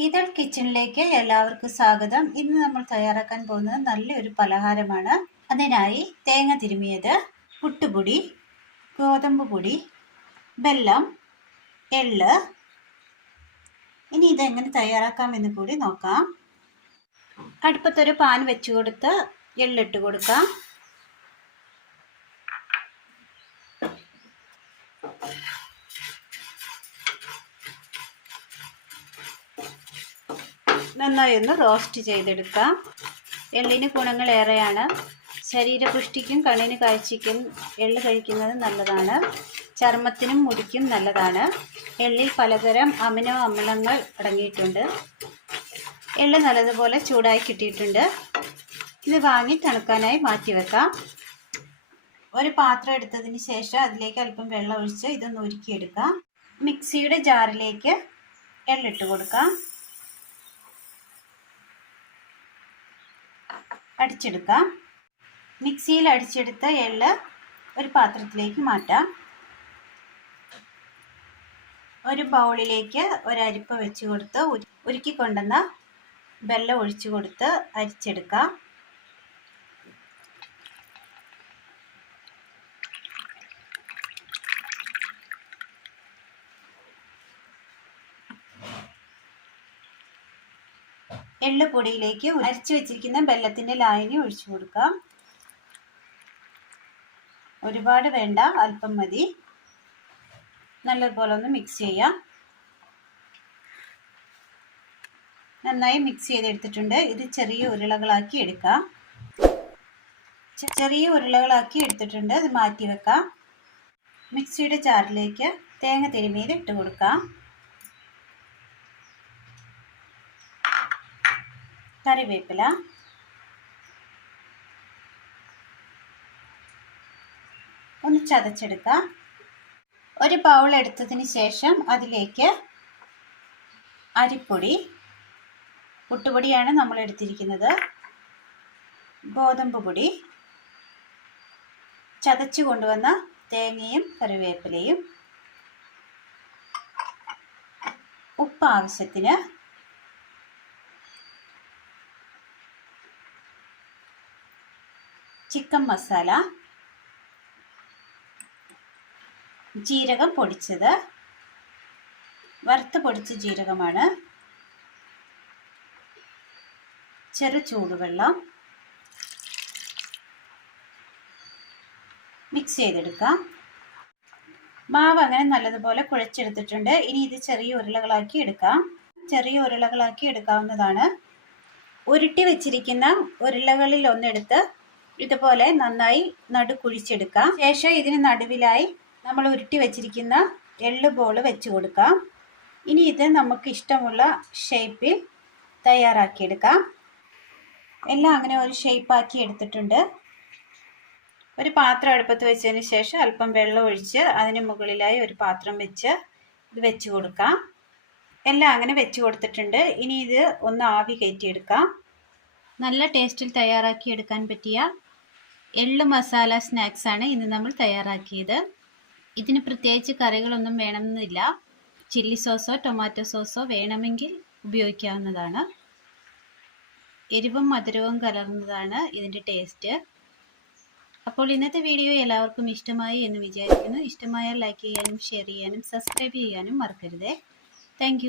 ഈതൾ കിച്ചണിലേക്ക് എല്ലാവർക്കും സ്വാഗതം. ഇന്ന് നമ്മൾ തയ്യാറാക്കാൻ പോകുന്നത് നല്ലൊരു പലഹാരമാണ്. അതിനായി തേങ്ങ തിരുമിയത്, പുട്ടുപൊടി, ഗോതമ്പ് പൊടി, വെല്ലം, എള്ള്. ഇനി ഇതെങ്ങനെ തയ്യാറാക്കാമെന്ന് കൂടി നോക്കാം. അടുപ്പത്തൊരു പാൻ വെച്ച് കൊടുത്ത് എള്ളിട്ട് കൊടുക്കാം. നന്നായി ഒന്ന് റോസ്റ്റ് ചെയ്തെടുക്കാം. എള്ളിന് ഗുണങ്ങൾ ഏറെയാണ്. ശരീരപുഷ്ടിക്കും കണ്ണിന് കാഴ്ചയ്ക്കും എള്ള് കഴിക്കുന്നത് നല്ലതാണ്. ചർമ്മത്തിനും മുടിക്കും നല്ലതാണ്. എള്ളിൽ പലതരം അമിനോ അമ്ലങ്ങൾ അടങ്ങിയിട്ടുണ്ട്. എള്ള് നല്ലതുപോലെ ചൂടായി കിട്ടിയിട്ടുണ്ട്. ഇത് വാങ്ങി തണുക്കാനായി മാറ്റിവെക്കാം. ഒരു പാത്രം എടുത്തതിന് ശേഷം അതിലേക്ക് അല്പം വെള്ളം ഒഴിച്ച് ഇതൊന്ന് ഉരുക്കിയെടുക്കാം. മിക്സിയുടെ ജാറിലേക്ക് എള്ളിട്ട് കൊടുക്കാം. അടിച്ചെടുക്കാം. മിക്സിയിൽ അടിച്ചെടുത്ത എള്ള് ഒരു പാത്രത്തിലേക്ക് മാറ്റാം. ഒരു ബൗളിലേക്ക് ഒരരിപ്പ വെച്ച് കൊടുത്ത് ഉരുക്കി കൊണ്ടുവന്ന വെള്ളം ഒഴിച്ചു കൊടുത്ത് അരിച്ചെടുക്കാം. എള്ള് പൊടിയിലേക്ക് അരിച്ചു വെച്ചിരിക്കുന്ന വെല്ലത്തിൻ്റെ ലായനി ഒഴിച്ചു കൊടുക്കാം. ഒരുപാട് വേണ്ട, അല്പം മതി. നല്ലതുപോലെ ഒന്ന് മിക്സ് ചെയ്യാം. നന്നായി മിക്സ് ചെയ്തെടുത്തിട്ടുണ്ട്. ഇത് ചെറിയ ഉരുളകളാക്കി എടുക്കാം. ചെറിയ ഉരുളകളാക്കി എടുത്തിട്ടുണ്ട്. ഇത് മാറ്റി വെക്കാം. മിക്സിയുടെ ജാറിലേക്ക് തേങ്ങ തിരുമിയത് ഇട്ട് കൊടുക്കാം. കറിവേപ്പില, ഒന്ന് ചതച്ചെടുക്കാം. ഒരു ബൗൾ എടുത്തതിന് ശേഷം അതിലേക്ക് അരിപ്പൊടി, പുട്ടുപൊടിയാണ് നമ്മൾ എടുത്തിരിക്കുന്നത്, ഗോതമ്പ് പൊടി, ചതച്ചു കൊണ്ടുവന്ന തേങ്ങയും കറിവേപ്പിലയും, ഉപ്പ് ആവശ്യത്തിന്, ചിക്കൻ മസാല, ജീരകം പൊടിച്ചത്, വറുത്ത് പൊടിച്ച ജീരകമാണ്, ചെറു ചൂടുവെള്ളം, മിക്സ് ചെയ്തെടുക്കാം. മാവ് അങ്ങനെ നല്ലതുപോലെ കുഴച്ചെടുത്തിട്ടുണ്ട്. ഇനി ഇത് ചെറിയ ഉരുളകളാക്കി എടുക്കാം. ചെറിയ ഉരുളകളാക്കി എടുക്കാവുന്നതാണ്. ഉരുട്ടി വെച്ചിരിക്കുന്ന ഉരുളകളിൽ ഒന്നെടുത്ത് ഇതുപോലെ നന്നായി നടു കുഴിച്ചെടുക്കാം. ശേഷം ഇതിന് നടുവിലായി നമ്മൾ ഉരുട്ടി വെച്ചിരിക്കുന്ന എള്ള് ബോൾ വെച്ച് കൊടുക്കാം. ഇനി ഇത് നമുക്ക് ഇഷ്ടമുള്ള ഷേപ്പിൽ തയ്യാറാക്കിയെടുക്കാം. എല്ലാം അങ്ങനെ ഒരു ഷേപ്പാക്കി എടുത്തിട്ടുണ്ട്. ഒരു പാത്രം അടുപ്പത്ത് വെച്ചതിന് ശേഷം അല്പം വെള്ളം ഒഴിച്ച് അതിന് മുകളിലായി ഒരു പാത്രം വെച്ച് ഇത് വെച്ച് കൊടുക്കാം. എല്ലാം അങ്ങനെ വെച്ച് കൊടുത്തിട്ടുണ്ട്. ഇനി ഇത് ഒന്ന് ആവി കയറ്റിയെടുക്കാം. നല്ല ടേസ്റ്റിൽ തയ്യാറാക്കി എടുക്കാൻ പറ്റിയ എള്ള് മസാല സ്നാക്സ് ആണ് ഇന്ന് നമ്മൾ തയ്യാറാക്കിയത്. ഇതിന് പ്രത്യേകിച്ച് കറികളൊന്നും വേണമെന്നില്ല. ചില്ലി സോസോ ടൊമാറ്റോ സോസോ വേണമെങ്കിൽ ഉപയോഗിക്കാവുന്നതാണ്. എരിവും മധുരവും കലർന്നതാണ് ഇതിൻ്റെ ടേസ്റ്റ്. അപ്പോൾ ഇന്നത്തെ വീഡിയോ എല്ലാവർക്കും ഇഷ്ടമായി എന്ന് വിചാരിക്കുന്നു. ഇഷ്ടമായാൽ ലൈക്ക് ചെയ്യാനും ഷെയർ ചെയ്യാനും സബ്സ്ക്രൈബ് ചെയ്യാനും മറക്കരുതേ. താങ്ക്